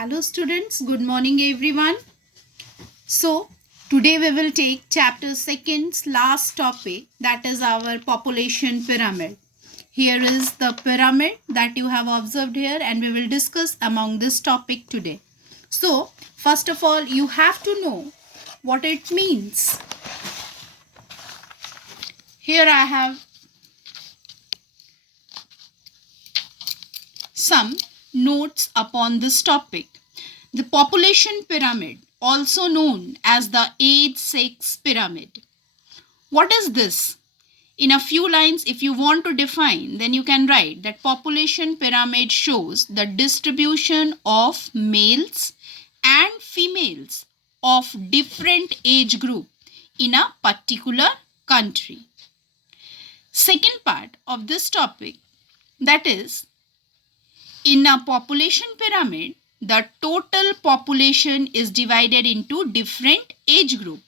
Hello students, good morning everyone. So today we will take chapter 2's last topic, that is our population pyramid. Here is the pyramid that you have observed here and we will discuss among this topic today. So first of all you have to know what it means. Here I have some notes upon this topic. The population pyramid, also known as the age 6 pyramid. What is this? In a few lines, if you want to define, then you can write that population pyramid shows the distribution of males and females of different age group in a particular country. Second part of this topic, that is, in a population pyramid, the total population is divided into different age group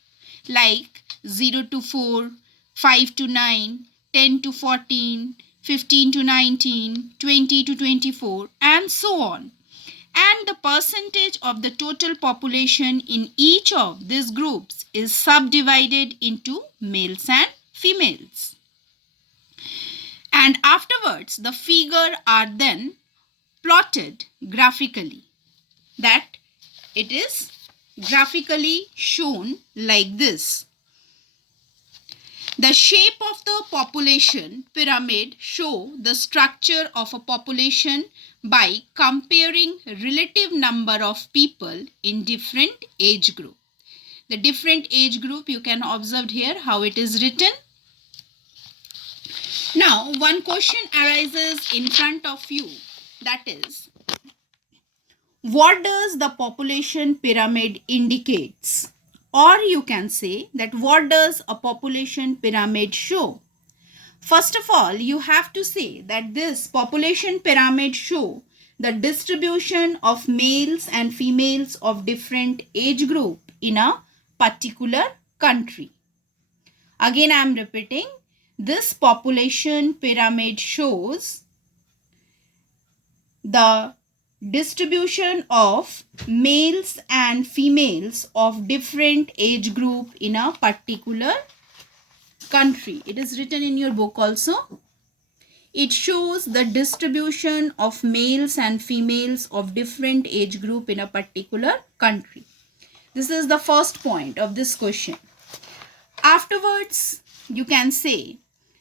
like 0 to 4, 5 to 9, 10 to 14, 15 to 19, 20 to 24 and so on. And the percentage of the total population in each of these groups is subdivided into males and females. And afterwards, the figure are then plotted graphically, that it is graphically shown like this. The shape of the population pyramid show the structure of a population by comparing relative number of people in different age group. The different age group you can observe here how it is written. Now one question arises in front of you, that is, what does the population pyramid indicates? Or you can say that what does a population pyramid show? First of all, you have to say that this population pyramid show the distribution of males and females of different age group in a particular country. Again, I am repeating, this population pyramid shows the distribution of males and females of different age group in a particular country. It is written in your book also. It shows the distribution of males and females of different age group in a particular country. This is the first point of this question. Afterwards, you can say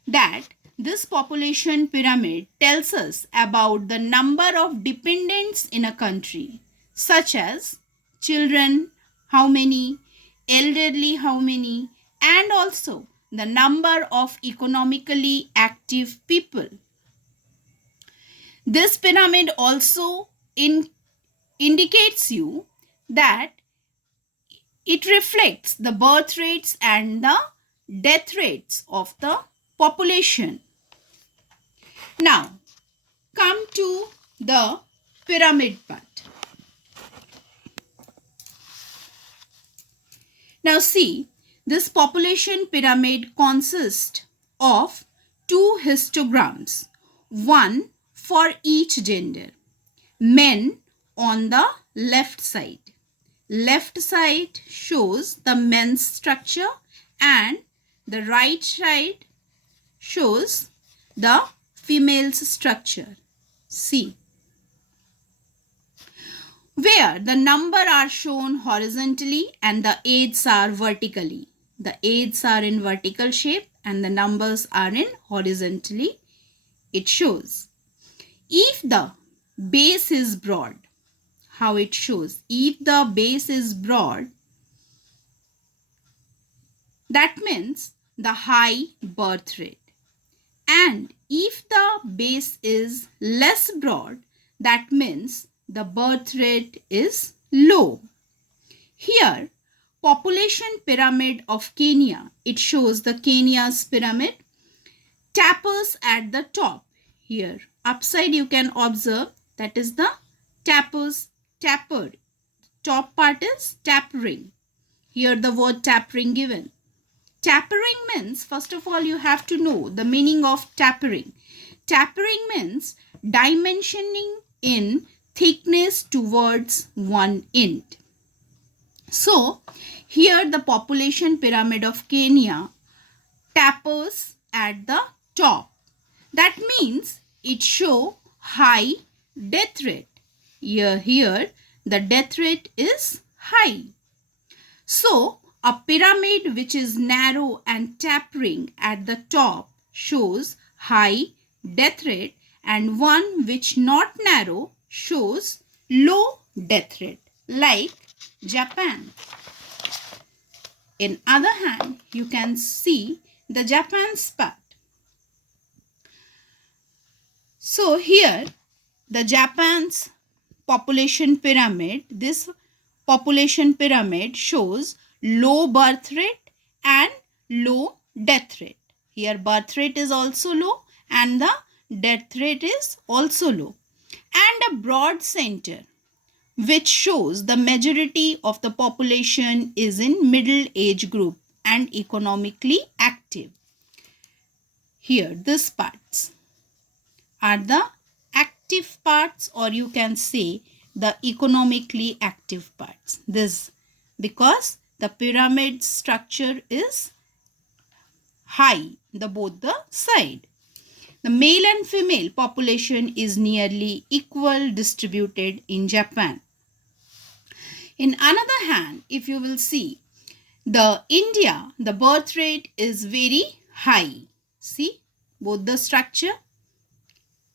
that this population pyramid tells us about the number of dependents in a country, such as children, how many, elderly, how many, and also the number of economically active people. This pyramid also indicates you that it reflects the birth rates and the death rates of the population. Now, come to the pyramid part. Now see, this population pyramid consists of two histograms, one for each gender. Men on the left side. Left side shows the men's structure and the right side shows the female's structure. See, where the number are shown horizontally and the ages are vertically. The ages are in vertical shape and the numbers are in horizontally. It shows. If the base is broad, how it shows, if the base is broad, that means the high birth rate. And if the base is less broad, that means the birth rate is low. Here, population pyramid of Kenya, it shows the Kenya's pyramid, tapers at the top. Here, upside you can observe that is the tapered. Top part is tapering. Here the word tapering given. Tapering means, first of all, you have to know the meaning of tapering. Tapering means dimensioning in thickness towards one end. So here the population pyramid of Kenya tapers at the top. That means it show high death rate. Here the death rate is high. So a pyramid which is narrow and tapering at the top shows high death rate, and one which not narrow shows low death rate, like Japan. In other hand, you can see the Japan's part. So here the Japan's population pyramid, this population pyramid shows low birth rate and low death rate. Here birth rate is also low and the death rate is also low, and a broad center which shows the majority of the population is in middle age group and economically active. Here these parts are the active parts, or you can say the economically active parts. This because the pyramid structure is high both the side. The male and female population is nearly equal distributed in Japan. In another hand, if you will see, the India, the birth rate is very high. See both the structure.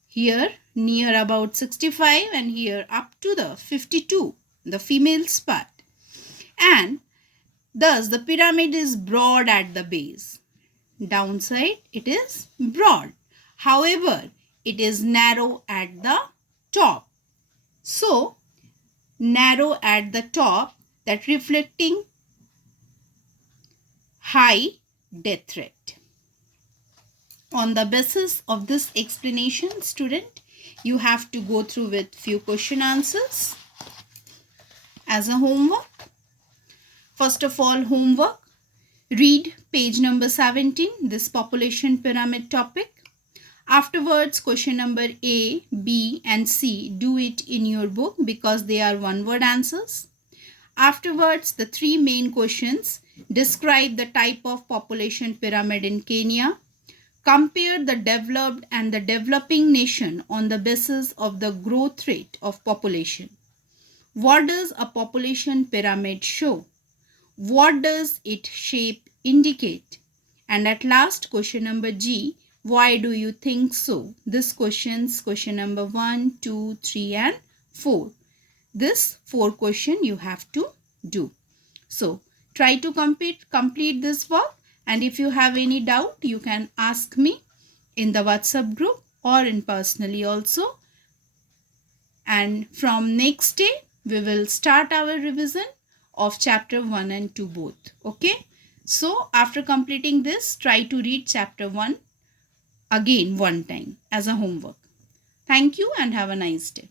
Here near about 65 and here up to the 52, the female's part. And thus the pyramid is broad at the base. Downside it is broad. However, it is narrow at the top. So, narrow at the top, that reflecting high death rate. On the basis of this explanation, student, you have to go through with few question answers as a homework. First of all, homework. Read page number 17, this population pyramid topic. Afterwards, question number A, B and C, do it in your book because they are one-word answers. Afterwards, the three main questions. Describe the type of population pyramid in Kenya. Compare the developed and the developing nation on the basis of the growth rate of population. What does a population pyramid show? What does its shape indicate? And at last, question number G, why do you think so? This questions, question number 1, 2, 3 and 4. This 4 question you have to do. So, try to complete this work, and if you have any doubt, you can ask me in the WhatsApp group or in personally also. And from next day, we will start our revision of chapter 1 and 2 both. Okay. So, after completing this, try to read chapter 1 again one time as a homework. Thank you and have a nice day.